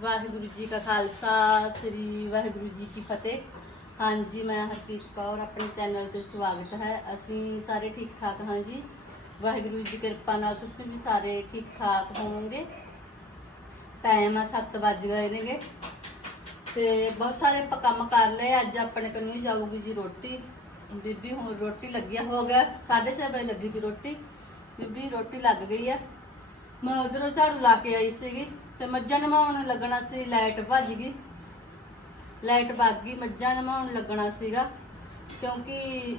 ਵਾਹਿਗੁਰੂ ਜੀ ਕਾ ਖਾਲਸਾ, ਸ੍ਰੀ ਵਾਹਿਗੁਰੂ ਜੀ ਕੀ ਫਤਿਹ। ਹਾਂਜੀ, ਮੈਂ ਹਰਪ੍ਰੀਤ ਕੌਰ, ਆਪਣੇ ਚੈਨਲ ਤੇ ਸਵਾਗਤ ਹੈ। ਅਸੀਂ ਸਾਰੇ ਠੀਕ ਠਾਕ ਹਾਂ ਜੀ? ਵਾਹਿਗੁਰੂ ਜੀ ਦੀ ਕਿਰਪਾ ਨਾਲ ਤੁਸੀਂ ਵੀ ਸਾਰੇ ਠੀਕ ਠਾਕ ਹੋਵੋਗੇ? ਟਾਈਮ ਆ 7 ਵੱਜ ਗਏ ਨੇਗੇ। ਤੇ ਬਹੁਤ ਸਾਰੇ ਆਪਾਂ ਕੰਮ ਕਰ ਲਏ। ਅੱਜ ਆਪਣੇ ਕੰਨੀ ਜਾਊਗੀ ਜੀ ਰੋਟੀ। ਬੀਬੀ, ਹੁਣ ਰੋਟੀ ਲੱਗਿਆ ਹੋ ਗਿਆ। 6:30 ਵਜੇ ਲੱਗੀ ਜੀ ਰੋਟੀ। ਬੀਬੀ, ਰੋਟੀ ਲੱਗ ਗਈ ਆ। ਮੈਂ ਉਧਰੋਂ ਝਾੜੂ ਲਾ ਕੇ ਆਈ ਸੀਗੀ। ਤੇ ਮੱਝਾਂ ਨਮਾਉਣ ਲੱਗਣਾ ਸੀ, ਲਾਈਟ ਭੱਜ ਗਈ। ਲਾਈਟ ਭੱਜ ਗਈ, ਮੱਝਾਂ ਨਮਾਉਣ ਲੱਗਣਾ ਸੀਗਾ। ਕਿਉਂਕਿ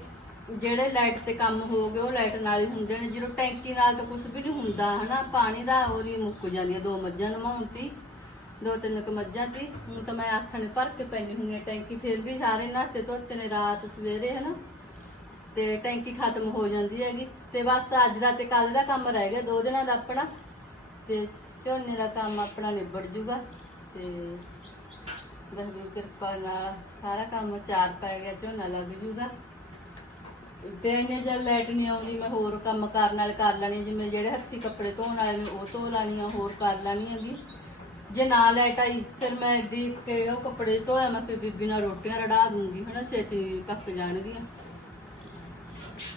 ਜਿਹੜੇ ਲਾਈਟ ਤੇ ਕੰਮ ਹੋ ਗਏ, ਉਹ ਲਾਈਟ ਨਾਲ ਹੀ ਹੁੰਦੇ ਨੇ। ਜਦੋਂ ਟੈਂਕੀ ਨਾਲ ਤਾਂ ਕੁਝ ਵੀ ਨਹੀਂ ਹੁੰਦਾ, ਹਨਾ? ਪਾਣੀ ਦਾ ਹੋਰ ਹੀ ਮੁੱਕ ਜਾਂਦੀਆਂ, ਦੋ ਮੱਝਾਂ ਨਮਾਉਣ ਤੀ, ਦੋ ਤਿੰਨ ਕੁ ਮੱਝਾਂ ਤੀ। ਹੁਣ ਤਾਂ ਮੈਂ ਆਖਣ ਭਰ ਕੇ ਪੈਣੀ ਹੁੰਦੀ ਆ ਟੈਂਕੀ, ਫਿਰ ਵੀ ਸਾਰੇ ਨਹਾਤੇ ਧੋਤੇ ਨੇ ਰਾਤ ਸਵੇਰੇ, ਹਨਾ? ਤੇ ਟੈਂਕੀ ਖਤਮ ਹੋ ਜਾਂਦੀ ਹੈਗੀ। ਤੇ ਬਸ ਅੱਜ ਦਾ ਤੇ ਕੱਲ ਦਾ ਕੰਮ ਰਹਿ ਗਿਆ, ਦੋ ਦਿਨਾਂ ਦਾ ਆਪਣਾ। ਤੇ ਝੋਨੇ ਦਾ ਕੰਮ ਆਪਣਾ ਨਿਬੜ ਜੂਗਾ ਤੇ ਵਾਹਿਗੁਰੂ ਕਿਰਪਾ ਨਾਲ ਸਾਰਾ ਕੰਮ ਚਾਰ ਪੈ ਗਿਆ, ਝੋਨਾ ਲੱਗ ਜੂਗਾ। ਤੇ ਇਹਨੇ ਜਦ ਲਾਈਟ ਨਹੀਂ ਆਉਂਦੀ, ਮੈਂ ਹੋਰ ਕੰਮ ਕਰਨ ਨਾਲ ਕਰ ਲੈਣੀ, ਜਿਵੇਂ ਜਿਹੜੇ ਹੱਥੀ ਕੱਪੜੇ ਧੋਣ ਵਾਲੇ ਨੇ, ਉਹ ਧੋ ਲੈਣੀ ਆ, ਹੋਰ ਕਰ ਲੈਣੀ ਹੈਗੀ। ਜੇ ਨਾ ਲਾਈਟ ਆਈ, ਫਿਰ ਮੈਂ ਦੇਖ ਕੇ ਉਹ ਕੱਪੜੇ ਧੋਇਆ, ਮੈਂ ਫਿਰ ਬੀਬੀ ਨਾਲ ਰੋਟੀਆਂ ਰੜਾ ਦੂੰਗੀ, ਹਨਾ, ਛੇਤੀ ਪੱਕ ਜਾਣਗੀਆਂ।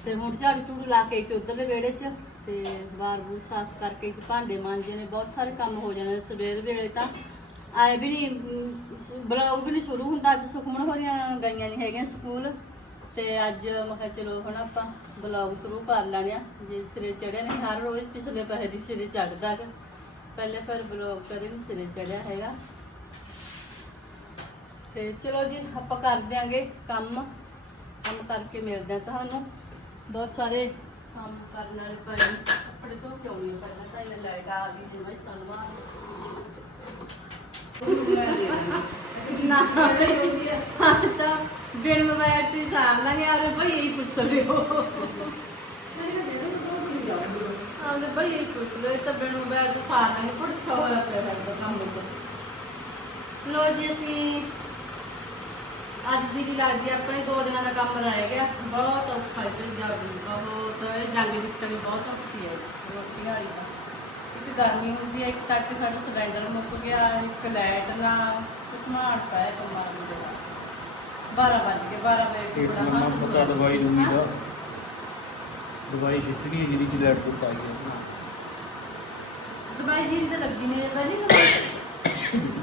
ਤੇ ਹੁਣ ਝਾੜੂ ਝੂੜੂ ਲਾ ਕੇ ਤੇ ਉਧਰਲੇ ਵਿਹੜੇ 'ਚ। ਤੇ ਬਾਰ ਬੂਰ ਸਾਫ਼ ਕਰਕੇ ਭਾਂਡੇ ਮਾਂਜੇ ਨੇ, ਬਹੁਤ ਸਾਰੇ ਕੰਮ ਹੋ ਜਾਣੇ ਸਵੇਰ ਵੇਲੇ ਤਾਂ। ਆਏ ਵੀ ਨਹੀਂ ਬਲੌਗ ਵੀ ਨਹੀਂ ਸ਼ੁਰੂ ਹੁੰਦਾ, ਅੱਜ ਸੁਖਮਨ ਹੋਰੀਆਂ ਗਈਆਂ ਨਹੀਂ ਹੈਗੀਆਂ ਸਕੂਲ। ਤੇ ਅੱਜ ਮੈਂ ਕਿਹਾ ਚਲੋ ਹੁਣ ਆਪਾਂ ਬਲੌਗ ਸ਼ੁਰੂ ਕਰ ਲੈਣੇ ਆ ਜੇ ਸਿਰੇ ਚੜਿਆ ਨਹੀਂ ਹਰ ਰੋਜ਼ ਪਿਛਲੇ ਪਹਿਰੀ ਸਿਰੇ ਚੜਦਾ ਹੈ ਪਹਿਲੇ ਫਿਰ ਬਲੌਗ ਕਰੇ ਨਹੀਂ ਸਿਰੇ ਚੜਿਆ ਹੈਗਾ। ਤੇ ਚਲੋ ਜੀ, ਆਪਾਂ ਕਰ ਦਿਆਂਗੇ ਕੰਮ। ਕੰਮ ਕਰਕੇ ਮਿਲਦੇ ਆ ਤੁਹਾਨੂੰ। ਬਹੁਤ ਸਾਰੇ ਕੰਮ ਕਰਨ ਵਾਲੇ ਪਏ ਕੱਪੜੇ ਧੋ ਕੇ ਆਉਣੀ ਪਹਿਲਾਂ ਤਾਂ ਇਹ ਲਾਈਟ ਆ ਗਈ ਜਿਵੇਂ ਸਨਵਾ ਨਾ, ਸਾਡਾ ਬਿਨ ਮੋਬਾਈਲ ਤੇ ਸਾਰ ਲਾਂਗੇ ਆਰੇ ਭਾਈ, ਇਹੀ ਪੁੱਛ ਲਿਓ। ਆਉਂਦੇ ਭਾਈ, ਇਹੀ ਪੁੱਛ ਲਿਓ, ਇਹ ਤਾਂ ਬਿਨ ਮੋਬਾਈਲ ਤੇ ਸਾਰ ਲਾਂਗੇ ਪੁੱਠਾ ਹੋਇਆ ਪਿਆ ਸਾਡਾ ਕੰਮ ਤੇ। ਲੋ ਜੀ, ਅਸੀਂ ਅੱਜ ਦੀ ਲੱਗਦੀ ਆਪਣੇ ਦੋ ਦਿਨਾਂ ਦਾ ਕੰਮ ਰਹਿ ਗਿਆ। ਬਹੁਤ ਔਖਾ ਹੈ ਤੇ ਜਾਬੀ ਬਹੁਤ ਇਹ ਜੰਗ ਜਿੱਤਣੀ ਬਹੁਤ ਔਖੀ ਹੈ। ਰੋਟੀ ਵਾਲੀ ਦਾ ਇੱਕ ਗਰਮੀ ਹੁੰਦੀ ਹੈ ਇੱਕ ਤੱਕ ਸਾਡਾ ਸਿਲੰਡਰ ਮੁੱਕ ਗਿਆ ਇੱਕ ਲਾਈਟ ਨਾ ਸਮਾਨ ਪਾਇਆ ਕਮਾਲ ਦੇ। ਨਾਲ 12 ਵੱਜ ਗਏ 12 ਵਜੇ ਇੱਕ ਬੜਾ ਨੰਬਰ ਹੱਥ ਪਤਾ ਦਵਾਈ ਦੂੰਗੀ ਹੈਂ? ਦਾ ਦਵਾਈ ਦਿੱਤੀ ਹੈ ਜਿਹੜੀ ਚ ਲੈਟ ਪੁੱਟ ਆਈ ਹੈ। ਦਵਾਈ ਜੀ ਤਾਂ ਲੱਗੀ ਨਹੀਂ ਪਹਿਲੀ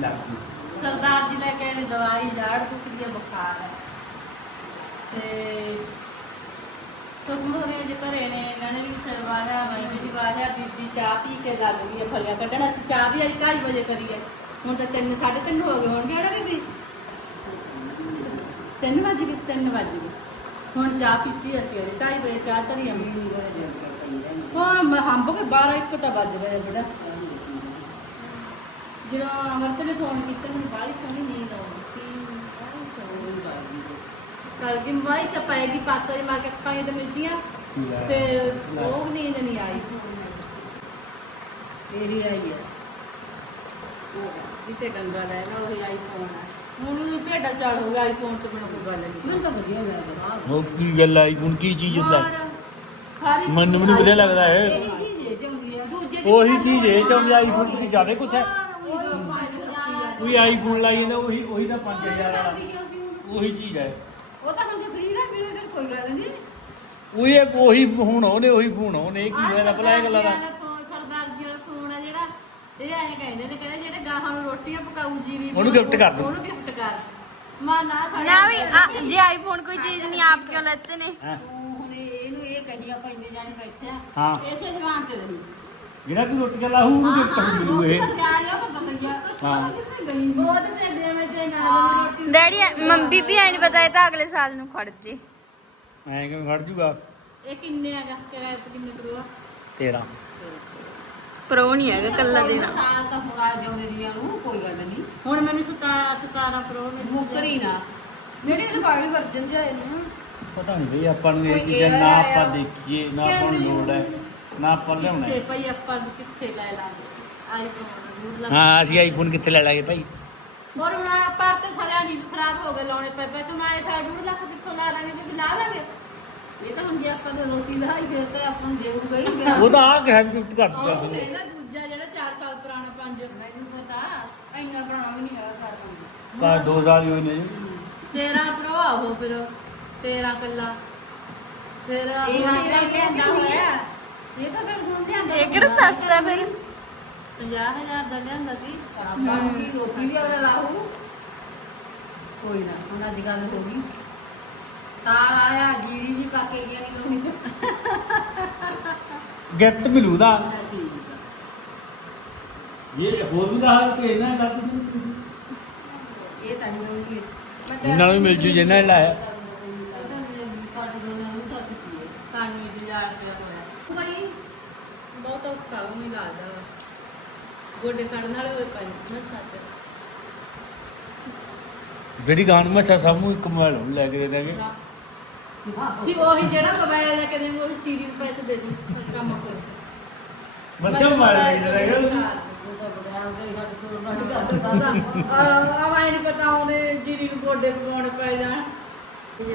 ਲੱਗੀ। ਸਰਦਾਰ ਜੀ ਲੈ ਕੇ ਆਏ ਨੇ ਦਵਾਈ ਜਾੜ ਦੁਖਦੀ ਹੈ ਬੁਖਾਰ ਹੈ। ਤੇ ਸੁਖਮ ਹੋਰੇ ਜੇ ਘਰੇ ਨੇ ਇਹਨਾਂ ਨੇ ਵੀ ਸਿਰ ਵਾਹਿਆ ਮੈਂ ਵੀ ਵਾਹਿਆ ਬੀਬੀ ਚਾਹ ਪੀ ਕੇ ਲੱਗ ਗਈ ਹੈ ਫਲੀਆਂ ਕੱਢਣ। ਅਸੀਂ ਚਾਹ ਵੀ ਅੱਜ 2:30 ਵਜੇ ਕਰੀ ਹੈ। ਹੁਣ ਤਾਂ 3 3:30 ਹੋ ਗਏ ਹੋਣਗੇ ਨਾ ਬੀਬੀ? 3 ਵਜੇ ਗਏ 3 ਵਜੇ ਗਏ। ਹੁਣ ਚਾਹ ਪੀਤੀ ਅਸੀਂ ਅਜੇ 2:30 ਵਜੇ ਚਾਹ ਧਰੀ ਅੰਮੀ ਹਾਂ ਮੈਂ ਹੰਬ ਕੇ 12 1 ਤਾਂ ਵੱਜ ਗਏ ਬੜਾ ਜਦੋਂ ਅਮਰਤ ਨੇ ਫੋਨ ਕੀਤਾ ਮੈਨੂੰ ਬਾਹਲੀ ਸੋਹਣੀ ਨੀਂਦ ਆਉਂਦੀ ਕੱਲ ਦੀ ਮਾਈ ਤਾਂ ਪਏਗੀ ਪਾਸਾ ਹੀ ਮਾਰ ਕੇ ਅੱਖਾਂ ਇਹਦੇ ਮਿਲਦੀਆਂ ਫਿਰ ਉਹ ਨੀਂਦ ਨਹੀਂ ਆਈ। ਤੇਰੀ ਆਈ ਹੈ ਜਿੱਤੇ ਗੰਗਾ ਲੈ ਨਾ ਉਹ ਆਈਫੋਨ ਆ। ਹੁਣ ਵੀ ਭੇਡਾ ਚਾਲ ਹੋ ਗਿਆ ਆਈਫੋਨ ਤੋਂ ਬਿਨਾਂ ਕੋਈ ਗੱਲ ਨਹੀਂ। ਮੈਨੂੰ ਤਾਂ ਵਧੀਆ ਲੱਗਦਾ। ਉਹ ਕੀ ਗੱਲ ਆਈ ਹੁਣ ਕੀ ਚੀਜ਼ ਹੁੰਦਾ? ਮੈਨੂੰ ਵੀ ਨਹੀਂ ਵਧੀਆ ਲੱਗਦਾ ਹੈ ਉਹੀ ਚੀਜ਼ ਇਹ ਚਾਹੁੰਦੀ ਆਈਫੋਨ ਦੀ ਜ਼ਿਆਦਾ ਕੁਛ ਹੈ ਉਹ ਜੋ ਪੰਜ ਹਜ਼ਾਰ ਵਾਲਾ ਕੋਈ ਆਈਫੋਨ ਲਾਈ ਜਾਂਦਾ ਉਹੀ ਉਹੀ ਤਾਂ 5000 ਵਾਲਾ? ਉਹੀ ਚੀਜ਼ ਹੈ। ਉਹ ਤਾਂ ਹੁਣ ਜੇ ਫ੍ਰੀ ਦਾ ਫ੍ਰੀ ਦਾ ਕੋਈ ਗੱਲ ਨਹੀਂ। ਉਹੀ ਇਹ- ਉਹੀ ਹੁਣ ਉਹਨੇ ਉਹੀ ਫੋਨ ਉਹਨੇ ਇਹ ਕੀ ਹੋਇਆ ਭਲਾ ਇਹ ਗੱਲਾਂ ਦਾ। ਸਰਦਾਰ ਜੀ ਵਾਲਾ ਫੋਨ ਆ ਜਿਹੜਾ ਇਹ ਐਂ ਕਹਿੰਦੇ ਨੇ ਕਹਿੰਦੇ ਜਿਹੜੇ ਗਾਹਾਂ ਨੂੰ ਰੋਟੀਆਂ ਪਕਾਊ ਜੀਰੀ ਉਹਨੂੰ gift ਕਰ ਦਿਓ। ਉਹਨੂੰ ਗਿਫਟ ਕਰ। ਮਾ ਨਾ ਸਾਡੇ ਨਾ ਵੀ ਆ- ਜੇ ਆਈਫੋਨ ਕੋਈ ਚੀਜ਼ ਨਹੀਂ ਆਪ ਕਿਉਂ ਲੈਤੇ ਨੇ? ਹੈਂ? ਤੂੰ ਹੁਣ ਇਹ- ਇਹਨੂੰ ਇਹ ਕਹਿੰਦੀਆਂ ਪੈਂਦੇ ਜਾਣੇ ਬੈਠੇ ਆ। ਹਾਂ। ਇਸੇ ਜਵਾਨ ਤੇ ਰਹੀ। ਜਿਹੜਾ ਕੋਈ ਰੋਟੀ ਲਾ ਉਹਨੂੰ ਹਾਂ ਗਿਫਟ ਮਿਲੂ ਇਹ। ਪਿਆਰ ਲਿਆ ਕਿ ਬਕਈਆ ਹਾਂ। ਗਈ ਉਹ ਤਾਂ ਚੱਲਿਆ ਮੈਂ ਜੇ ਨਾਲ ਡੈਡੀ ਮੰਮੀ ਵੀ ਐ ਨਹੀਂ ਪਤਾ ਇਹ ਤਾਂ ਅਗਲੇ ਸਾਲ ਨੂੰ ਖੜ ਜੇ। ਐਂ ਕਿਵੇਂ ਖੜ ਜੂਗਾ? ਇਹ ਕਿੰਨੇ ਹੈਗਾ? ਕਿਰਾਏ ਤੇ ਕਿੰਨੇ ਕਰੂਆ 13 ਪ੍ਰੋ ਨਹੀਂ ਹੈਗਾ ਕੱਲਾ ਦੇਣਾ ਸਾਲ ਤਾਂ ਹੁਣ ਆ ਜਾਉਂਦੇ ਦੀਆਂ ਨੂੰ ਕੋਈ ਗੱਲ ਨਹੀਂ ਹੁਣ ਮੈਨੂੰ 17 17 ਪ੍ਰੋ ਵਿੱਚ ਮੁੱਕਰੀ ਨਾ। ਜਿਹੜੀ ਕਾਲੀ ਵਰਜਨ ਜਾਏ ਨੂੰ ਪਤਾ ਨਹੀਂ ਬਈ ਆਪਾਂ ਨੂੰ ਇਹ ਚੀਜ਼ਾਂ ਨਾ। ਆਪਾਂ ਦੇਖੀਏ ਨਾ ਆਪਾਂ ਨੂੰ ਲੋੜ ਹੈ। ਨਾ ਆਪਾਂ ਲਿਆਉਣਾ ਹੈ। ਪਈ ਆਪਾਂ ਨੂੰ ਕਿੱਥੇ ਲੈ ਲਾਂਗੇ? ਆਈਫੋਨ ਨੂੰ ਹਾਂ ਅਸੀਂ ਆਈਫੋਨ ਕਿੱਥੇ ਲੈ ਲਾਂਗੇ ਭਾਈ? ਹੋਰ ਹੁਣ ਆਪਾਂ ਤੇ ਸਾਰਿਆਂ ਦੀ ਵੀ ਖਰਾਬ ਹੋ ਗਏ ਲਾਉਣੇ ਪਏ। ਪਏ ਹੁਣ ਆਏ ਸਾਈਡ ਨੂੰ ਲੱਖ ਕਿੱਥੋਂ ਲਾ ਲਾਂਗੇ ਜੇ ਵੀ ਲਾ ਲਾਂਗੇ? ਇਹ ਤਾਂ ਹੁਣ ਜੇ ਆਪਾਂ ਨੇ ਰੋਟੀ ਲਹਾਈ ਫਿਰ ਤਾਂ ਆਪਾਂ ਨੂੰ ਦੇਊਗਾ ਹੀ ਉਹ ਤਾਂ ਆ ਗਿਆ ਗਿਫਟ ਕਰ ਦਿੱਤਾ ਉਹ ਇਹ ਨਾ ਦੂਜਾ ਜਿਹੜਾ 4 ਸਾਲ ਪੁਰਾਣਾ ਪੰਜ ਮੈਨੂੰ ਪਤਾ ਇੰਨਾ ਪੁਰਾਣਾ ਵੀ ਨਹੀਂ ਹੈਗਾ ਘਰ ਕੰਮ ਕਾ ਦੋ ਸਾਲ ਹੀ ਹੋਏ ਨੇ। ਜੀ ਤੇਰਾ ਭਰਾ ਉਹ ਫਿਰ ਤੇਰਾ ਕੱਲਾ। ਫਿਰ ਇਹ ਹਾਂ ਲਿਆਂਦਾ ਹੋਇਆ। ਇਹ ਤਾਂ ਫਿਰ ਹੁਣ ਲਿਆਂਦਾ ਇਹ ਕਿਹੜਾ ਸਸਤਾ ਫਿਰ? 50000 ਦਾ ਲਿਆਂਦਾ ਸੀ। ਬਾਕੀ ਰੋਟੀ ਵੀ ਅਗਲਾ ਲਾਹੂ ਕੋਈ ਨਾ ਉਹਨਾਂ ਦੀ ਗੱਲ ਹੋ ਗਈ। ਸਾਲ ਆਇਆ ਜੀਰੀ ਵੀ ਕਾਕੇ ਗਿਆ ਨਹੀਂ ਲੋਹੀ ਗਿਫਟ ਮਿਲੂਦਾ ਠੀਕ ਆ। ਇਹ ਹੋਰ ਵੀ ਦਾ ਹਾਲ ਭੇਜਣਾ ਹੈ ਦੱਸ ਤੂੰ ਇਹ ਤਾਂ ਨਹੀਂ ਹੋਊਗੀ ਇਹਨਾਂ ਨੂੰ ਵੀ ਮਿਲ ਜੂ ਜਿੰਨਾ ਨੇ ਲਾਇਆ ਕੱਟ ਦੋਨਾਂ ਨੂੰ ਤਾਂ ਕੀਤੀ ਹੈ ਕਾਨੂੰ ਜੀ ਯਾਰ ਪਿਆ ਹੋਇਆ ਭਾਈ ਬਹੁਤ ਔਖਾ ਉਹ ਨਹੀਂ ਲੱਗਦਾ ਵਾ। ਗੋਡੇ ਕੱਢਣ ਵਾਲੇ ਹੋਏ ਪਏ ਨਾ ਸੱਚ ਜਿਹੜੀ ਗਾਣ ਮੈਂ ਸਭ ਨੂੰ ਇੱਕ ਮੋਬਾਈਲ ਹੁਣ ਲੈ ਕੇ ਦੇ ਦਾਂਗੇ ਸੀ ਉਹੀ ਜਿਹੜਾ ਮੋਬਾਈਲ ਲੈ ਕੇ ਦੇਂਗੇ ਉਹ ਸੀਰੀ ਨੂੰ ਪੈਸੇ ਦੇ ਦੂੰ ਕੰਮ ਕੋਲ ਬੱਚਾ ਮੋਬਾਈਲ ਲੈ ਕੇ ਦੇ ਦਾਂਗੇ ਕਰਦਾ ਆਵਾਂ ਨਹੀਂ ਪਤਾ ਉਹਨੇ ਜੀਰੀ ਨੂੰ ਗੋਡੇ ਪਵਾਉਣੇ ਪੈ ਜਾਣ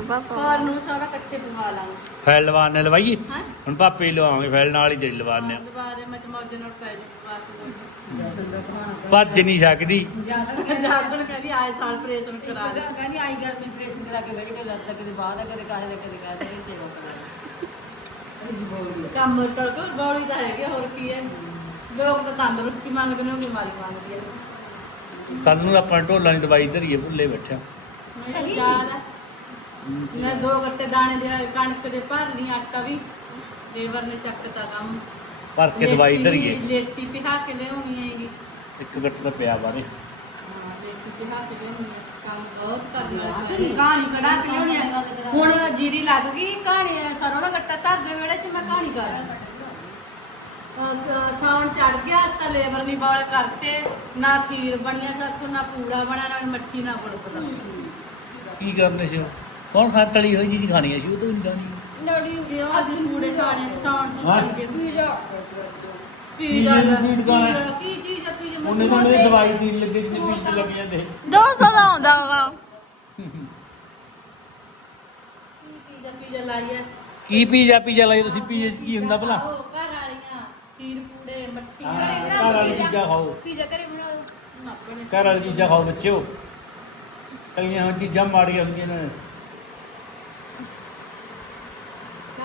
ਪਾਪਾ ਘਰ ਨੂੰ ਸਾਰਾ ਇਕੱਠੇ ਪਵਾ ਲਾਂਗੇ। ਫਾਈਲ ਲਵਾਉਣ ਨੇ ਲਵਾਈਏ? ਹਾਂ। ਹੁਣ ਪਾਪੇ ਹੀ ਲਵਾਵਾਂਗੇ ਫਾਈਲ ਨਾਲ ਹੀ ਲਵਾਉਂਦੇ ਆ ਦੁਬਾਰੇ ਮੈਂ ਨਾਲ ਪੈ ਜੀ ਭੱਜ ਨਹੀਂ ਸਕਦੀ। ਜ਼ਿਆਦਾ ਜਾਗਣ ਕਹਿੰਦੀ ਆਏ ਸਾਲ ਪ੍ਰੇਸ਼ਨ ਕਰਾ ਦੇ। ਕਹਿੰਦੀ ਆਈ ਗੱਲ ਮੈਂ ਪ੍ਰੈਸ਼ਨ ਕਰਾ ਕੇ ਬੈਠ ਕੇ ਲੱਤ ਕਦੇ ਬਾਹਰ ਆ ਕਦੇ ਕਾਹਦੇ ਕਦੇ ਕਾਹਦੇ ਸੇਵਾ ਕਰਾ ਇਹ ਕੰਮ ਕਰ ਕੋ ਗੋਲੀ ਤਾਂ ਹੈਗੀ ਆ, ਹੋਰ ਕੀ ਹੈ? ਲੋਕ ਤਾਂ ਤੰਦਰੁਸਤੀ ਮੰਗਦੇ ਨੇ ਉਹ ਬਿਮਾਰੀ ਮੰਗਦੇ ਕੱਲ ਨੂੰ ਆਪਾਂ ਢੋਲਾਂ ਦੀ ਦਵਾਈ ਧਰੀਏ ਭੁੱਲੇ ਬੈਠਾ ਯਾਦ ਹੈ ਮੈਂ ਦੋ ਗੱਟੇ ਦਾਣੇ ਦੇ ਕਣਕ ਦੇ ਭਰ ਲਈ ਆਟਾ ਵੀ। ਲੇਬਰ ਨੇ ਚੱਕਤਾ ਕੰਮ। ਭਰ ਕੇ ਦਵਾਈ ਲੇਟੀ- ਧਰੀਏ ਲੇਟੀ ਪਿਹਾ ਕੇ ਲਿਆਉਣੀ ਹੈਗੀ। ਇੱਕ ਗੱਟ ਤਾਂ ਪਿਆ ਬਾਰੇ ਹਾਂ, ਲੇਟੀ ਪਿਹਾ ਕੇ ਲਿਆਉਣੀ ਹੈ। ਕੰਮ ਬਹੁਤ ਕਰਨਾ ਹੈ ਕਹਾਣੀ ਕਢਾ ਕੇ ਲਿਆਉਣੀ ਹੈ। ਹੁਣ ਜੀਰੀ ਲੱਗ ਗਈ ਕਹਾਣੀ ਹੈ, ਸਰੋਂ ਦਾ ਗੱਟਾ ਧਰ ਦੇ ਵੇੜੇ ਚ ਮੈਂ ਕਹਾਣੀ ਕਰ। ਸਾਉਣ ਚੜ ਗਿਆ ਤਾਂ ਲੇਬਰ ਨਹੀਂ ਬੋਲ ਕਰਤੇ। ਨਾ ਖੀਰ ਬਣੀਆਂ ਸਾਥੋਂ ਨਾ ਪੂੜਾ ਬਣਿਆ ਨਾ ਮੱਠੀ ਨਾ ਗੁੜਕਦਾ ਕੀ ਕਰਨੇ ਸੀ? ਕੌਣ ਖਾ ਤਲੀ ਹੋਈ ਚੀਜ਼ ਖਾਣੀ ਹੈ ਸੀ ਉਹ ਤਾਂ ਨਹੀਂ ਖਾਣੀ। ਲੜੀ ਸਾਉਣ ਚ ਹਾਂ। ਕੇ ਪੀਜ਼ਾ। ਪੀਜ਼ਾ ਚੀਜ਼ ਹੈ ਪੀਜ਼ਾ? ਉਹਨੇ ਤਾਂ ਮੇਰੀ ਦਵਾਈ ਪੀਣ ਲੱਗੇ ਜਿੰਨੇ ਵਿੱਚ ਲੱਗ ਜਾਂਦੇ 200 ਦਾ ਆਉਂਦਾ ਵਾ। ਪੀਜ਼ਾ ਪੀਜ਼ਾ ਲਾਈਏ? ਕੀ ਪੀਜ਼ਾ ਪੀਜ਼ਾ ਲਾਈ ਤੁਸੀਂ ਪੀਜ਼ੇ 'ਚ ਕੀ ਹੁੰਦਾ ਭਲਾ? ਘਰ ਵਾਲੀਆਂ ਖੀਰ ਪੂੜੇ ਮੱਠੀਆਂ ਹਾਂ, ਘਰ ਵਾਲੀ ਚੀਜ਼ਾਂ ਖਾਓ। ਪੀਜ਼ਾ ਕਰੇ ਬਣਾ ਨਾ ਘਰ ਵਾਲੀ ਚੀਜ਼ਾਂ ਖਾਓ ਬੱਚਿਓ। ਕਈਆਂ ਹੁਣ ਚੀਜ਼ਾਂ ਮਾੜੀਆਂ ਹੁੰਦੀਆਂ ਨੇ।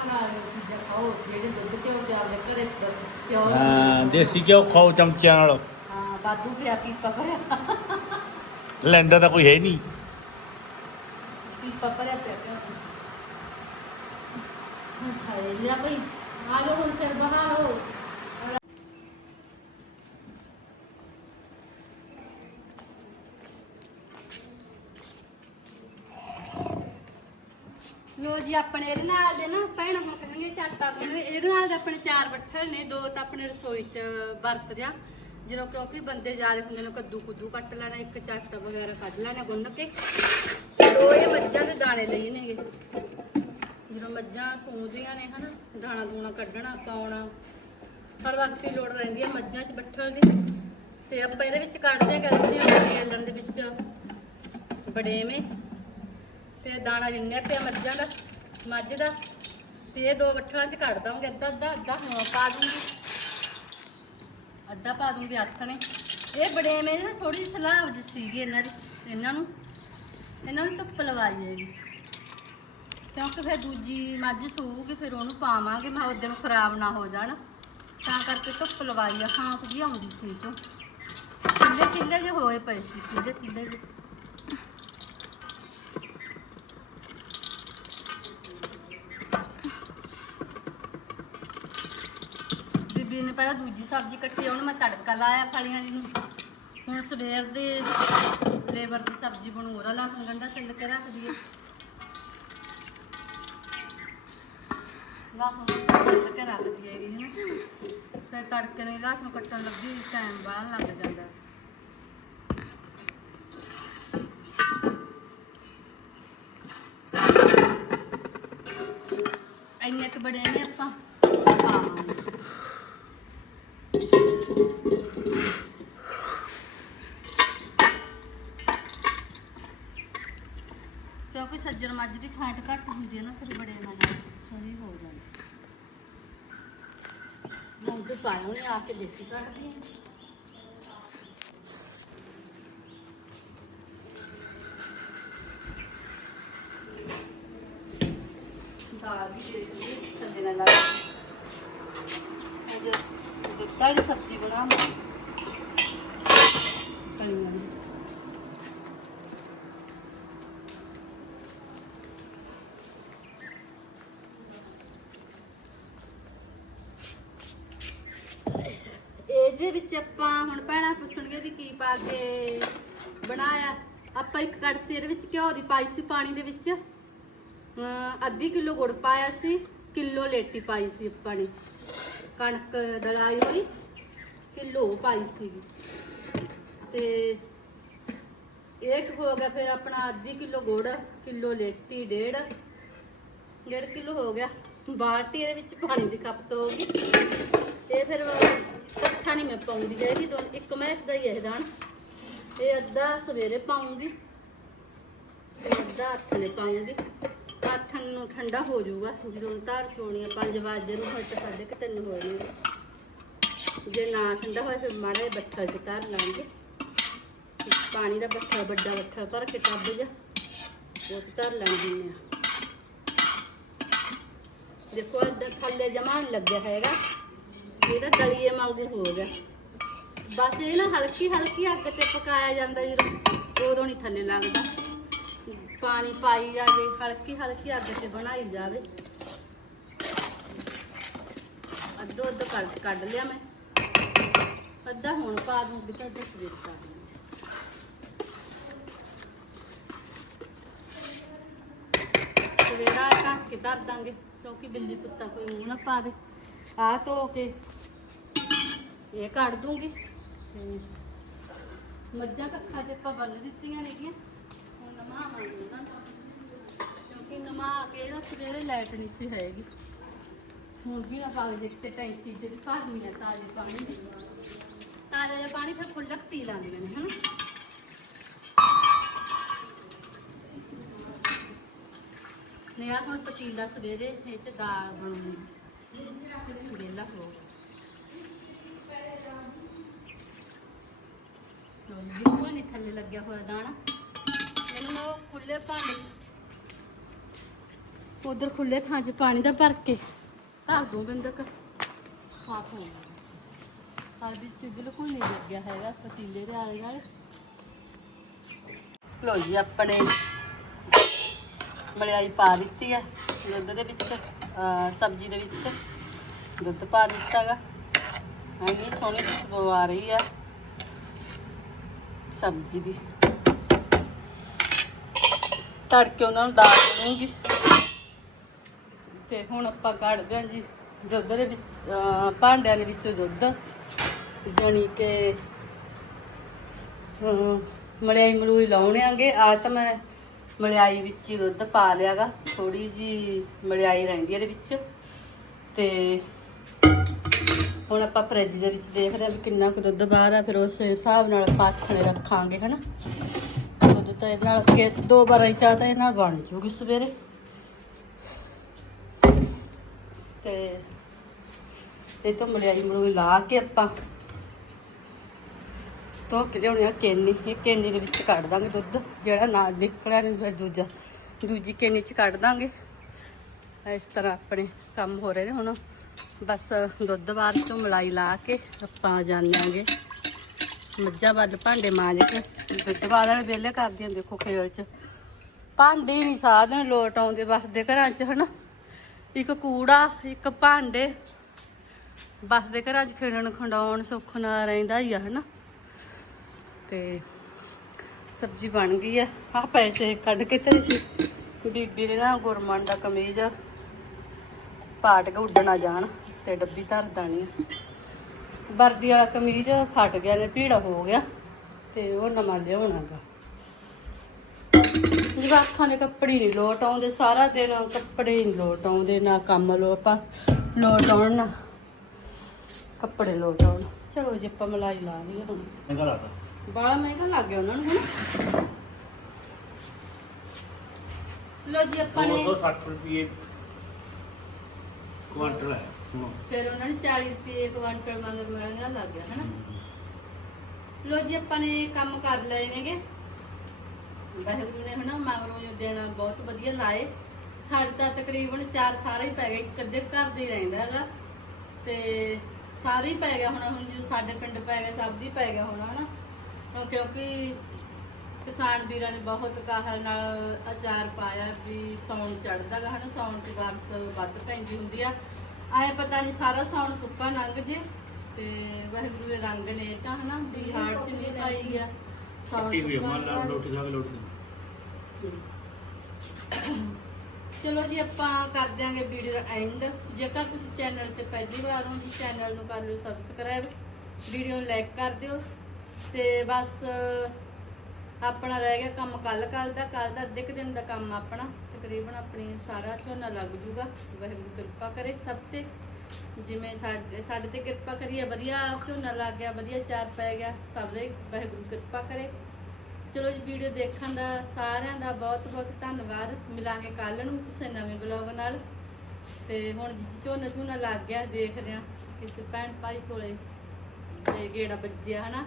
ਘਰ ਚੀਜ਼ਾਂ ਖਾਓ ਜਿਹੜੇ ਦੁੱਧ ਘਿਓ ਤੇ ਆਪਦੇ ਘਰੇ ਘਿਓ ਹਾਂ, ਦੇਸੀ ਘਿਓ ਖਾਓ ਚਮਚਿਆਂ ਨਾਲ। ਹਾਂ ਬਾਦੂ ਪਿਆ ਪੀਪਾ ਭਰਿਆ ਲੈਂਦਾ ਤਾਂ ਕੋਈ ਹੈ ਨਹੀਂ। ਪੀਪਾ ਭਰਿਆ ਪਿਆ ਪਿਆ ਹੁਣ ਖਾਏ ਲਿਆ ਭਈ ਆ ਜਾਓ ਹੁਣ ਸਿਰ ਬਹਾਰ ਹੋ। ਜੀ ਆਪਣੇ ਇਹਦੇ ਨਾਲ ਦੇ ਨਾ ਭੈਣਾਂ ਮਕਣਗੇ ਚਾਟਾ ਤੋਂ ਇਹਦੇ ਨਾਲ ਦੇ ਆਪਣੇ ਚਾਰ ਬੱਠਲ ਨੇ, ਦੋ ਤਾਂ ਆਪਣੇ ਰਸੋਈ 'ਚ ਵਰਤਦੇ ਆ ਜਦੋਂ ਕਿਉਂਕਿ ਬੰਦੇ ਜ਼ਿਆਦਾ ਹੁੰਦੇ ਨੇ, ਕੱਦੂ ਕੁੱਦੂ ਕੱਟ ਲੈਣਾ, ਇੱਕ ਚਾਟਾ ਵਗੈਰਾ ਕੱਢ ਲੈਣਾ ਗੁੰਨ ਕੇ। ਦੋ ਇਹ ਮੱਝਾਂ ਦੇ ਦਾਣੇ ਲਈ ਨੇਗੇ। ਜਦੋਂ ਮੱਝਾਂ ਸੂੰਦੀਆਂ ਨੇ ਹਨਾ, ਦਾਣਾ ਦੂਣਾ ਕੱਢਣਾ, ਪਾਉਣਾ। ਹਰ ਵਕਤ ਹੀ ਲੋੜ ਰਹਿੰਦੀ ਹੈ ਮੱਝਾਂ 'ਚ ਬੱਠਲ ਦੀ। ਤੇ ਆਪਾਂ ਇਹਦੇ ਵਿੱਚ ਕੱਢਦੇ ਆ ਕੈਲਸ਼ੀਅਮ ਗੈਲਨ ਦੇ ਵਿੱਚ। ਬੜੇਵੇਂ ਤੇ ਦਾਣਾ ਜਿੰਨੇ ਪਿਆ ਮੱਝਾਂ ਦਾ। ਮੱਝ ਦਾ। ਤੇ ਇਹ ਦੋ ਬੱਠਲਾਂ 'ਚ ਕੱਢ ਦਾਂਗੇ ਅੱਧਾ ਅੱਧਾ ਅੱਧਾ ਹਾਂ ਪਾ ਦੂੰਗੀ। ਅੱਧਾ ਪਾ ਦੂੰਗੀ ਹੱਥ ਨੇ। ਇਹ ਬੜੇਵੇਂ ਨਾ ਥੋੜੀ ਸਲਾਬ ਜਿਹੀ ਸੀਗੀ ਇਹਨਾਂ ਦੀ, ਇਹਨਾਂ ਨੂੰ। ਇਹਨਾਂ ਨੂੰ ਧੁੱਪ ਲਵਾਈ ਹੈਗੀ। ਕਿਉਂਕਿ ਫਿਰ ਦੂਜੀ ਮੱਝ ਸੂਗੀ ਫਿਰ ਉਹਨੂੰ ਪਾਵਾਂਗੇ। ਮੈਂ ਉਹਦੇ ਨੂੰ ਖਰਾਬ ਨਾ ਹੋ ਜਾਣ। ਤਾਂ ਕਰਕੇ ਧੁੱਪ ਲਵਾਈ ਆ। ਹਾਂ ਜੀ ਆਉਂਦੀ ਸੀ ਚੋਂ। ਸਿੱਲੇ ਸਿੱਲੇ ਜੇ ਹੋਏ ਪਏ ਸੀ ਸਿੱਧੇ ਸਿੱਧੇ ਜੇ ਪਹਿਲਾਂ ਦੂਜੀ ਸਬਜ਼ੀ ਕੱਟੀ ਉਹਨੂੰ ਮੈਂ ਤੜਕਾ ਲਾਇਆ ਫਲੀਆਂ ਦੀ ਨੂੰ। ਹੁਣ ਸਵੇਰ ਦੇ ਲੇਬਰ ਦੀ ਸਬਜ਼ੀ ਬਣੂ, ਉਹਦਾ ਲਸਣ ਗੰਡਾ ਛਿੱਲ ਕੇ ਰੱਖ ਦਈਏ। ਲਸਣ ਛਿੱਲ ਕੇ ਰੱਖ ਦਈਏ ਹੈਗੀ ਹੈ ਤੇ ਤੜਕੇ ਨੂੰ ਲਸਣ ਕੱਟਣ ਲੱਗੀ ਟਾਈਮ ਬਾਹਰ ਲੱਗ ਜਾਂਦਾ। ਇੰਨੇ ਕੁ ਬੜੇ ਨੇ ਆਪਾਂ। ਮੱਝ ਦੀ ਫੈਟ ਘੱਟ ਹੁੰਦੀ ਹੈ ਨਾ, ਫਿਰ ਬੜੇ ਨਾਲ ਸਹੀ ਹੋ ਜਾਂਦੀ ਹੁਣ ਤੇ ਪਾਇਆ ਆ ਕੇ ਦੇਖੀ ਕੱਢਦੀ ਦਾਲ ਵੀ ਦੇ ਦਿੱਤੀ ਥੱਲੇ ਨਾਲ ਲਾ ਅੱਜ ਦੁੱਧ ਵਾਲੀ ਸਬਜ਼ੀ ਬਣਾਵਾਂਗੇ ਕਣੀਆਂ ਦੀ ਇਹਦੇ ਵਿੱਚ ਆਪਾਂ ਹੁਣ ਭੈਣਾਂ ਪੁੱਛਣਗੇ ਵੀ ਕੀ ਪਾ ਕੇ ਬਣਾਇਆ। ਆਪਾਂ ਇੱਕ ਕੜਛੀ ਇਹਦੇ ਵਿੱਚ ਘਿਓ ਦੀ ਪਾਈ ਸੀ ਪਾਣੀ ਦੇ ਵਿੱਚ। ਅੱਧੀ ਕਿਲੋ ਗੁੜ ਪਾਇਆ ਸੀ, ਕਿਲੋ ਲੇਟੀ ਪਾਈ ਸੀ ਆਪਾਂ ਨੇ। ਕਣਕ ਦਲਾਈ ਹੋਈ, ਕਿਲੋ ਪਾਈ ਸੀ ਤੇ ਇੱਕ ਹੋ ਗਿਆ ਫਿਰ ਆਪਣਾ ਅੱਧੀ ਕਿਲੋ ਗੁੜ, ਕਿਲੋ ਲੇਟੀ ਡੇਢ ਡੇਢ ਕਿਲੋ ਹੋ ਗਿਆ। ਬਾਲਟੀ ਇਹਦੇ ਵਿੱਚ ਪਾਣੀ ਦੀ ਖਪਤ ਹੋ ਗਈ। ਇਹ ਫਿਰ ਇਕੱਠਾ ਨਹੀਂ ਮੈਂ ਪਾਉਂਦੀ ਹੈਗੀ ਦੋ ਇੱਕ ਮੈਸ ਦਾ ਹੀ ਹੈ ਦਾਣ। ਇਹ ਅੱਧਾ ਸਵੇਰੇ ਪਾਉਂਗੀ, ਤੇ ਅੱਧਾ ਹੱਥ ਨੇ ਪਾਉਂਗੀ ਆਥਣ ਨੂੰ ਠੰਡਾ ਹੋ ਜਾਊਗਾ। ਜਦੋਂ ਧਾਰ ਚੋਣੀ ਆ 5 ਵਜੇ ਨੂੰ ਹੋਏ ਸਾਡੇ ਕਿ ਤਿੰਨ ਹੋ ਜਾਣਗੇ ਜੇ ਨਾ ਠੰਡਾ ਹੋਇਆ ਫਿਰ ਮਾੜੇ ਜਿਹਾ ਚ ਧਰ ਲਾਂਗੇ। ਤੇ ਪਾਣੀ ਦਾ ਬੱਠਲ ਵੱਡਾ ਬੱਠਾ ਭਰ ਕੇ ਟੱਬ ਜਾ। ਉਹ 'ਚ ਧਰ ਲੈਂਦੇ ਨੇ ਦੇਖੋ, ਅੱਧਾ ਥੱਲੇ ਜਮਾਨ ਲੱਗਿਆ ਹੈਗਾ। ਇਹਦਾ ਦਲੀਏ ਵਾਂਗੂ ਹੋ ਗਿਆ। ਬਸ ਇਹ ਨਾ ਹਲਕੀ ਹਲਕੀ ਅੱਗ ਤੇ ਪਕਾਇਆ ਜਾਂਦਾ ਜਦੋਂ ਉਦੋਂ ਨਹੀਂ ਥੱਲੇ ਲੱਗਦਾ। ਪਾਣੀ ਪਾਈ ਜਾਵੇ, ਹਲਕੀ ਹਲਕੀ ਅੱਗ ਤੇ ਬਣਾਈ ਜਾਵੇ। ਅੱਧੋ ਅੱਧ ਕੱਢ ਕੱਢ ਲਿਆ ਮੈਂ। ਅੱਧਾ ਹੁਣ ਪਾ ਦੂੰਗੀ ਤਾਂ ਅੱਧਾ ਸਵੇਰ ਪਾ ਦੂੰਗੀ। ਸਵੇਰਾ ਢੱਕ ਕੇ ਧਰ ਦਾਂਗੇ, ਕਿਉਂਕਿ ਬਿੱਲੀ ਕੁੱਤਾ ਕੋਈ ਮੂੰਹ ਨਾ ਪਾਵੇ। ਆ ਧੋ ਕੇ ਇਹ ਕੱਢ ਦੂੰਗੀ। ਤੇ ਮੱਝਾਂ ਕੱਖਾਂ ਤੇ ਆਪਾਂ ਬੰਨ ਦਿੱਤੀਆਂ ਨੇਗੀਆਂ ਹੁਣ ਨਮਾਵਾਂਗੇ ਉਹਨਾਂ ਨੂੰ। ਕਿਉਂਕਿ ਨਮਾ ਕੇ ਨਾ ਸਵੇਰੇ ਲਾਈਟ ਨਹੀਂ ਸੀ ਹੈਗੀ। ਹੁਣ ਵੀ ਨਾ ਪਾਵੇ ਜੇ ਟੈਂਕੀ ਜਿਹੜੀ ਭਰਨੀ ਹੈ ਤਾਜ਼ੇ ਪਾਣੀ। ਦੀ ਤਾਜ਼ਾ ਜਿਹਾ ਪਾਣੀ ਫਿਰ ਫੁੱਲਕ ਪੀ ਲਾਂਦੀਆਂ ਨੇ, ਹਨਾ? ਨੇ ਹੁਣ ਪਤੀਲਾ ਸਵੇਰੇ ਇਹ ਚ ਦਾਲ ਬਣੂਗੀ ਵੇਲਾ ਹੋ ਲੋ ਬਿਲਕੁਲ ਨਹੀਂ ਥੱਲੇ ਲੱਗਿਆ ਹੋਇਆ ਦਾਣਾ। ਇਹਨੂੰ ਮੈਂ ਉਹ ਖੁੱਲੇ ਭਾਂਡੇ ਉਧਰ ਖੁੱਲੇ ਥਾਂ 'ਚ ਪਾਣੀ ਦਾ ਭਰ ਕੇ ਧਰ ਦੂੰ ਬਿੰਦਕ ਸਾਫ਼ ਹੋ ਗਿਆ। ਆ ਵਿੱਚ ਬਿਲਕੁਲ ਨਹੀਂ ਲੱਗਿਆ ਹੈਗਾ, ਪਤੀਲੇ ਦੇ ਆਲੇ ਨਾਲ ਲੋ ਜੀ, ਆਪਣੇ ਮਲਾਈ ਪਾ ਦਿੱਤੀ ਆ ਦੁੱਧ ਦੇ ਵਿੱਚ ਸਬਜ਼ੀ ਦੇ ਵਿੱਚ। ਦੁੱਧ ਪਾ ਦਿੱਤਾਗਾ ਇੰਨੀ ਸੋਹਣੀ ਖੁਸ਼ਬੂ ਆ ਰਹੀ ਆ। ਸਬਜ਼ੀ ਦੀ। ਤੜਕੇ ਉਹਨਾਂ ਨੂੰ ਦਾਲ ਦੇਵਾਂਗੀ ਤੇ ਹੁਣ ਆਪਾਂ ਕੱਢਦੇ ਹਾਂ ਜੀ ਦੁੱਧ ਦੇ ਵਿੱਚ ਭਾਂਡਿਆਂ ਦੇ ਵਿੱਚੋਂ ਦੁੱਧ। ਜਾਣੀ ਕਿ ਹਮ, ਮਲਾਈ ਮਲੂਈ ਲਾਉਣੇ ਆਂਗੇ। ਆ ਤਾਂ ਮੈਂ ਮਲਾਈ ਵਿੱਚ ਹੀ ਦੁੱਧ ਪਾ ਲਿਆਗਾ। ਥੋੜੀ ਜੀ ਮਲਾਈ ਰਹਿੰਦੀ ਇਹਦੇ ਵਿੱਚ। ਤੇ ਹੁਣ ਆਪਾਂ ਫ੍ਰਿਜ ਦੇ ਵਿੱਚ ਦੇਖਦੇ ਹਾਂ ਵੀ ਕਿੰਨਾ ਕੁ ਦੁੱਧ ਬਾਹਰ ਆ, ਫਿਰ ਉਸ ਹਿਸਾਬ ਨਾਲ ਪਾਥਣੇ ਰੱਖਾਂਗੇ, ਹਨਾ? ਦੁੱਧ ਤਾਂ ਇਹ ਨਾਲ ਕਿ ਦੋ ਵਾਰਾਂ ਹੀ ਚਾਹ ਤਾਂ ਇਹ ਨਾਲ ਬਣ ਜੂਗੀ ਸਵੇਰੇ। ਤੇ ਇਹ ਤੋਂ ਮਲਿਆਈ ਮਲੂਈ ਲਾ ਕੇ ਆਪਾਂ ਧੋ ਕੇ ਲਿਆਉਣੀ ਆ ਕੇਨੀ। ਇਹ ਕੇਨੀ ਦੇ ਵਿੱਚ ਕੱਢ ਦਾਂਗੇ ਦੁੱਧ, ਜਿਹੜਾ ਨਾ ਨਿਕਲਿਆ ਨਹੀਂ ਫਿਰ ਦੂਜਾ। ਦੂਜੀ ਕੇਨੀ ਚ ਕੱਢ ਦਾਂਗੇ। ਇਸ ਤਰ੍ਹਾਂ ਆਪਣੇ ਕੰਮ ਹੋ ਰਹੇ ਨੇ ਹੁਣ। ਬਸ ਦੁੱਧ ਬਾਅਦ ਚੋਂ ਮਲਾਈ ਲਾ ਕੇ ਆਪਾਂ ਆ ਜਾਣਾਂਗੇ ਮੱਝਾਂ ਵੱਲ ਭਾਂਡੇ ਮਾਂਜ ਕੇ। ਦੁੱਧ ਬਾਅਦ ਵਾਲੇ ਵੇਲੇ ਕਰਦੀਆਂ ਦੇਖੋ ਖੇਲ ਚ। ਭਾਂਡੇ ਹੀ ਨਹੀਂ ਸਾਧਨ, ਲੋਟ ਆਉਂਦੇ ਬਸਦੇ ਘਰਾਂ ਚ ਹਨਾ। ਇੱਕ ਕੂੜਾ, ਇੱਕ ਭਾਂਡੇ। ਬਸਦੇ ਘਰਾਂ ਚ ਖੇਡਣ ਖੰਡਾਉਣ ਸੁੱਖ ਨਾਲ ਰਹਿੰਦਾ ਹੀ ਆ ਹਨਾ। ਤੇ ਸਬਜ਼ੀ ਬਣ ਗਈ ਆ। ਆ ਪੈਸੇ ਕੱਢ ਕੇ ਤੇ ਬੀਬੀ ਨੇ ਨਾ ਗੁਰਮਨ ਦਾ ਕਮੀਜ਼ ਪਾਟ ਕੇ ਉੱਡਣਾ ਜਾਣ। ਤੇ ਡੱਬੀ ਧਰ ਦੇਣੀ। ਵਰਦੀ ਵਾਲਾ ਕਮੀਜ਼ ਫਟ ਗਿਆ ਨੇ ਭੀੜਾ ਹੋ ਗਿਆ ਤੇ ਉਹ ਨਵਾਂ ਲਿਆਉਣਾ ਗਾ। ਜਵਾਕਾਂ ਦੇ ਕੱਪੜੇ ਨਹੀਂ ਲੋਟ ਆਉਂਦੇ ਸਾਰਾ ਦਿਨ ਕੱਪੜੇ ਨਹੀਂ ਲੋਟ ਆਉਂਦੇ ਨਾ ਕੰਮ ਲੋ ਆਪਾਂ ਲੋਟ ਆਉਣ ਨਾ ਕੱਪੜੇ ਲੋਟ ਆਉਣ। ਚਲੋ ਜੀ ਆਪਾਂ ਮਲਾਈ ਲਾ ਲਈਏ ਹੁਣ। ਚੰਗਾ ਲੱਗਦਾ ਬਾਲਾ ਮਹਿੰਗਾ ਲੱਗ ਗਿਆ ਉਹਨਾਂ ਨੂੰ ਹਨਾ? ਲੋ ਜੀ ਆਪਾਂ ਨੇ 260 ਰੁਪਏ ਕੁਆਂਟਲ ਹੈ। ਹੁਣ ਫਿਰ ਉਹਨਾਂ ਨੇ 40 ਰੁਪਏ ਕੁਆਂਟਲ ਮੰਗਰ ਮਹਿੰਗਾ ਲੱਗ ਗਿਆ, ਹਨਾ? ਲੋ ਜੀ, ਆਪਾਂ ਨੇ ਕੰਮ ਕਰ ਲਏ ਨੇਗੇ। ਵਾਹਿਗੁਰੂ ਨੇ, ਹਨਾ, ਮਗਰੋਂ ਜੋ ਦਿਨ ਬਹੁਤ ਵਧੀਆ ਲਾਏ। ਸਾਡੇ ਤਾਂ ਤਕਰੀਬਨ ਚਾਰ ਸਾਰੇ ਹੀ ਪੈ ਗਏ ਇੱਕ ਅੱਧੇ ਘਰ ਦੇ ਰਹਿੰਦਾ ਹੈਗਾ। ਤੇ ਸਾਰੇ ਹੀ ਪੈ ਗਿਆ ਹੁਣ ਹੁਣ ਜੋ ਸਾਡੇ ਪਿੰਡ ਪੈ ਗਿਆ, ਸਭ ਦੀ ਪੈ ਗਿਆ ਹੁਣ, ਹਨਾ? ਕਿਉਂਕਿ ਕਿਸਾਨ ਵੀਰਾਂ ਨੇ ਬਹੁਤ ਕਾਹਲ ਨਾਲ ਅਚਾਰ ਪਾਇਆ ਵੀ ਸੌਣ ਚੜਦਾਗਾ ਹਨਾ? ਸੌਣ ਚ ਬਾਰਸ ਵੱਧ ਪੈਂਦੀ ਹੁੰਦੀ ਆ। ਆਏ ਪਤਾ ਨਹੀਂ ਸਾਰਾ ਸੌਣ ਸੁੱਕਾ ਲੰਘ ਜੇ ਤੇ ਵਾਹਿਗੁਰੂ ਦੇ ਰੰਗ ਨੇ ਤਾਂ ਹਨਾ ਵੀ ਹਾੜ ਚ ਨਹੀਂ ਪਾਈ ਗਿਆ ਸੌਣ ਕੱਟੀ ਹੋਈ ਸੁੱਕਾ ਮੰਨ ਲਾ ਰੋਟੀ ਖਾ ਕੇ ਲੋਟ ਗਈ ਚਲੋ ਜੀ ਆਪਾਂ ਕਰ ਦਿਆਂਗੇ ਵੀਡੀਓ ਦਾ ਐਂਡ। ਜੇਕਰ ਤੁਸੀਂ ਚੈਨਲ ਤੇ ਪਹਿਲੀ ਵਾਰ ਹੋ ਜੀ ਚੈਨਲ ਨੂੰ ਕਰ ਲਿਓ ਸਬਸਕ੍ਰਾਈਬ ਵੀਡੀਓ ਨੂੰ ਲਾਈਕ ਕਰ ਦਿਓ ਤੇ ਬਸ ਆਪਣਾ ਰਹਿ ਗਿਆ ਕੰਮ ਕੱਲ ਕੱਲ ਦਾ ਕੱਲ ਦਾ ਅੱਧੇ ਕੁ ਦਿਨ ਦਾ ਕੰਮ ਆਪਣਾ। ਤਕਰੀਬਨ ਆਪਣੀ ਸਾਰਾ ਝੋਨਾ ਲੱਗ ਜੂਗਾ। ਵਾਹਿਗੁਰੂ ਕਿਰਪਾ ਕਰੇ ਸਭ ਤੇ। ਜਿਵੇਂ ਸਾਡੇ ਸਾਡੇ ਤੇ ਕਿਰਪਾ ਕਰੀਏ ਵਧੀਆ ਝੋਨਾ ਲੱਗ ਗਿਆ ਵਧੀਆ ਚਾਰ ਪੈ ਗਿਆ ਸਭ ਦੇ ਵਾਹਿਗੁਰੂ ਕਿਰਪਾ ਕਰੇ। ਚਲੋ ਜੀ ਵੀਡੀਓ ਦੇਖਣ ਦਾ ਸਾਰਿਆਂ ਦਾ ਬਹੁਤ ਬਹੁਤ ਧੰਨਵਾਦ। ਮਿਲਾਂਗੇ ਕੱਲ ਨੂੰ ਕਿਸੇ ਨਵੇਂ ਬਲੌਗ ਨਾਲ। ਤੇ ਹੁਣ ਜੀ ਝੋਨਾ ਝੋਨਾ ਲੱਗ ਗਿਆ ਦੇਖਦੇ ਆ ਕਿਸੇ ਭੈਣ ਭਾਈ ਕੋਲੇ ਤੇ ਗੇੜਾ ਵੱਜਿਆ ਹਨਾ।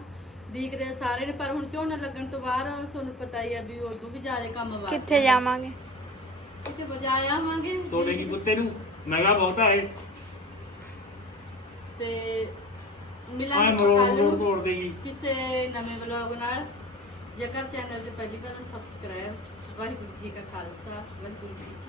ਦੇਖਦੇ ਆ ਸਾਰੇ ਨੇ ਪਰ ਹੁਣ ਝੋਨਾ ਲੱਗਣ ਤੋਂ ਬਾਅਦ ਤੁਹਾਨੂੰ ਪਤਾ ਹੀ ਆ ਵੀ ਉਦੋਂ ਵੀ ਜ਼ਿਆਦਾ ਕੰਮ ਵਾ ਕਿੱਥੇ ਜਾਵਾਂਗੇ? ਕਿਤੇ ਬਜਾਏ ਆਵਾਂਗੇ। ਤੋੜੇ ਕੀ ਕੁੱਤੇ ਨੂੰ? ਮਹਿੰਗਾ ਬਹੁਤ ਹੈ ਇਹ। ਤੇ ਆਏ ਮਿਲਾਂਗੇ ਮਰੋੜ ਕੱਲ ਮਰੋੜ ਨੂੰ ਤੋੜ ਦੇਗੀ। ਕਿਸੇ ਨਵੇਂ ਵਲੌਗ ਨਾਲ। ਜੇਕਰ ਚੈਨਲ ਤੇ ਪਹਿਲੀ ਵਾਰ ਸਬਸਕ੍ਰਾਈਬ ਵਾਹਿਗੁਰੂ ਜੀ ਕਾ ਖਾਲਸਾ ਵਾਹਿਗੁਰੂ ਜੀ ਕੀ ਫਤਿਹ